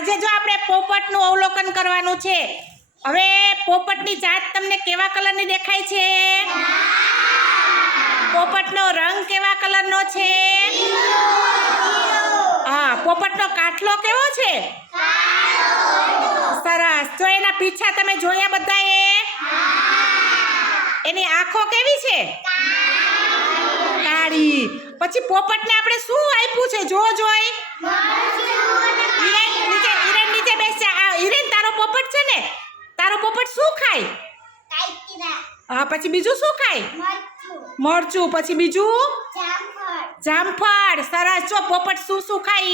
આજે જો આપણે પોપટનું અવલોકન કરવાનું છે. હવે પોપટની જાત તમને કેવા કલરની દેખાય છે? પોપટનો રંગ કેવા કલરનો છે? હા, પોપટનો કાઠલો કેવો છે? સરસ. જો એના પીછા તમે જોયા બધાએ? એની આંખો કેવી છે? કાળી. પછી પોપટને આપણે શું આપ્યું છે? જોઈ હિરેન નીચે બેસ જા. હિરેન, તારો પોપટ છે ને, તારો પોપટ શું ખાય? હા, પછી બીજું શું ખાય? મરચું. પછી બીજું જામફળ. સરસ. જો પોપટ શું ખાય?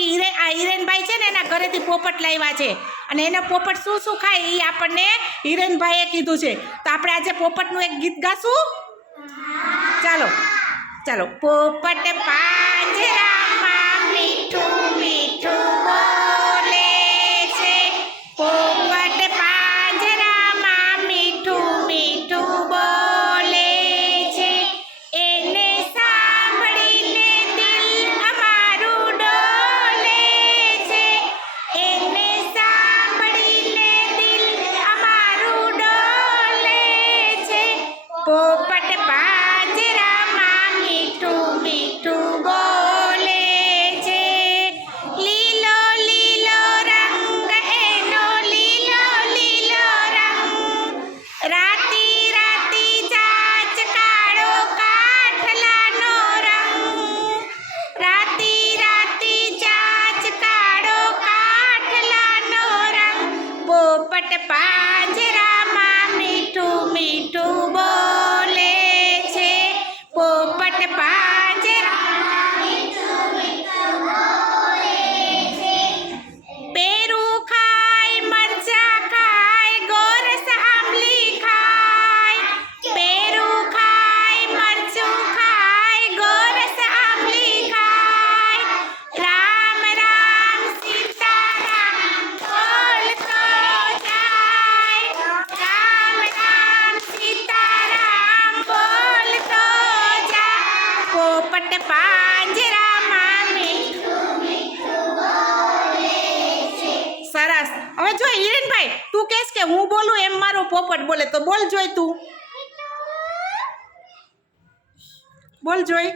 હિરેનભાઈ છે ને એના ઘરેથી પોપટ લાવ્યા છે અને એનો પોપટ શું ખાય એ આપણને હિરેનભાઈએ કીધું છે. તો આપણે આજે પોપટનું એક ગીત ગાશું. ચાલો. પોપટ પાંજરામાં મીઠું મીઠું બોલે છે. પોપટ પાંજરામાં મીઠું મીઠું બોલે છે. એને સાંભળીને દિલ અમારું ડોલે છે. એને સાંભળીને દિલ અમારું ડોલે છે. પોપટ પાંજરામાં મીઠું મીઠું બોલે છે. લીલો લીલો રંગ એનો, લીલો લીલો રંગ. રાતી રાતી ચાચ કાળો કાઠલાનો રંગ. રાતી રાતી ચાચ કાળો કાઠલાનો રંગ. પોપટ પાંજરામાં મીઠું મીઠું બોલે છે. પોપટ પાંજરામાં મીઠું મીઠું બોલે છે. પેરું ખાય, મરચાં ખાય, ગોરસ આંબલી ખાય. પેરું ખાય, મરચું ખાય, ગોરસ આંબલી ખાય. રામ રામ સીતારામ બોલતો જાય. રામ રામ સીતારામ બોલતો જાય. પોપટ પાંજરામાં મીઠું મીઠું બોલે છે. સરસ. હવે જો હિરેનભાઈ, તું કહેશ કે હું બોલું એમ મારો પોપટ બોલે, તો બોલ જોઈ તું. બોલ જોઈ.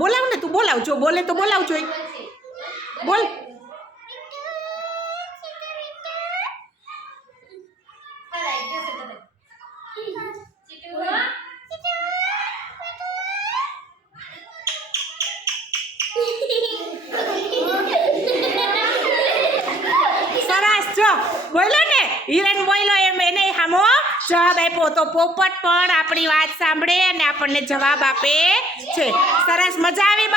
બોલાવ ને તું, બોલાવ. જો બોલે તો બોલાવ જોઈ. બોલ. સરસ. જો બોલ્યો ને, હિરેન બોલ્યો એમ એને સામો જવાબ આપ્યો. તો પોપટ પણ આપણી વાત સાંભળે અને આપણને જવાબ આપે છે. સરસ. મજા આવી.